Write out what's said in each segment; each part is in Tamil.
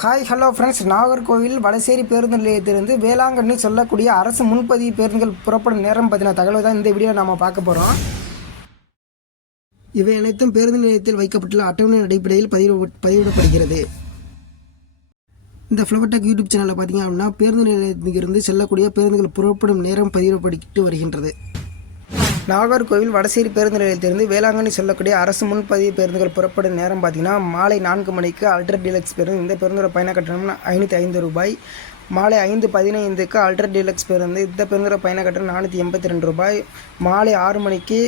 Hi hello friends Nagercoil Vadasery பேருந்து நிலையத்திலிருந்து வேளாங்கண்ணி சொல்லக்கூடிய அரசு முன்பதிவு பேருந்துகள் புறப்படும் நேரம் பற்றின தகவல் தான் இந்த வீடியோ நாம் பார்க்க போகிறோம் இவை அனைத்தும் பேருந்து நிலையத்தில் வைக்கப்பட்டுள்ள அட்டவணை அடிப்படையில் பதிவு பதிவிடப்படுகிறது. இந்த ஃப்ளவர்டெக் யூடியூப் சேனலில் பார்த்தீங்க அப்படின்னா பேருந்து நிலையத்திலிருந்து செல்லக்கூடிய பேருந்துகள் புறப்படும் நேரம் பதிவிடப்பட்டு வருகின்றது. நாகர்கோவில் வடசேரி பேருந்து நிலையத்திலிருந்து வேளாங்கண்ணி செல்லக்கூடிய அரசு முன்பதிவு பேருந்துகள் புறப்படும் நேரம் பார்த்தீங்கன்னா மாலை நான்கு மணிக்கு அல்ட்ரா டீலக்ஸ் பேருந்து இந்த பேருந்தோட பயண கட்டணம் ஐநூற்றி ஐந்து ரூபாய். மாலை ஐந்து பதினைந்துக்கு அல்ட்ரா டீலக்ஸ் பேருந்து இந்த பேருந்தோட பயண கட்டணம் நானூற்றி எண்பத்தி ரெண்டு ரூபாய். மாலை ஆறு மணிக்கு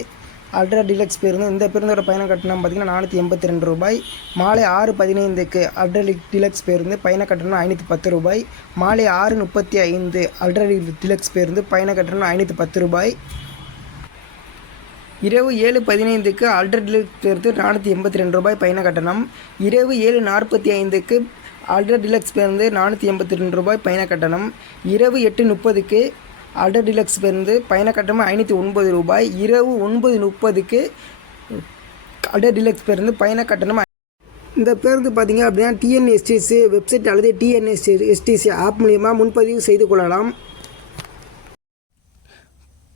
அல்ட்ரா டீலக்ஸ் பேருந்து இந்த பேருந்தோட பயண கட்டணம் பார்த்தீங்கன்னா நானூற்றி எண்பத்தி ரெண்டு ரூபாய். மாலை ஆறு பதினைந்துக்கு அல்ட்ரா டீலக்ஸ் பேருந்து பயண கட்டணம் ஐநூற்றி பத்து ரூபாய். மாலை ஆறு முப்பத்தி ஐந்து அல்ட்ரா டீலக்ஸ் பேருந்து பயண கட்டணம் ஐநூற்றி பத்து ரூபாய். இரவு ஏழு பதினைந்துக்கு அல்ட்ரா பேருந்து நானூற்றி எண்பத்தி ரெண்டு ரூபாய் பயண கட்டணம். இரவு ஏழு நாற்பத்தி ஐந்துக்கு அல்ட்ரா டிலக்ஸ் பேருந்து நானூற்றி எண்பத்தி ரெண்டு ரூபாய் பயண கட்டணம். இரவு எட்டு முப்பதுக்கு அல்ட்ரா டிலக்ஸ் பேருந்து பயண கட்டணம் ஐநூற்றி ஒன்பது ரூபாய். இரவு ஒன்பது முப்பதுக்கு அல்ட்ரா டிலக்ஸ் பேருந்து பயண கட்டணம் இந்த பேருந்து பார்த்தீங்க அப்படின்னா டிஎன்எஸ்டிசி வெப்சைட் அல்லது டிஎன்எஸ்டி எஸ்டிசி ஆப் மூலியமாக முன்பதிவு செய்து கொள்ளலாம்.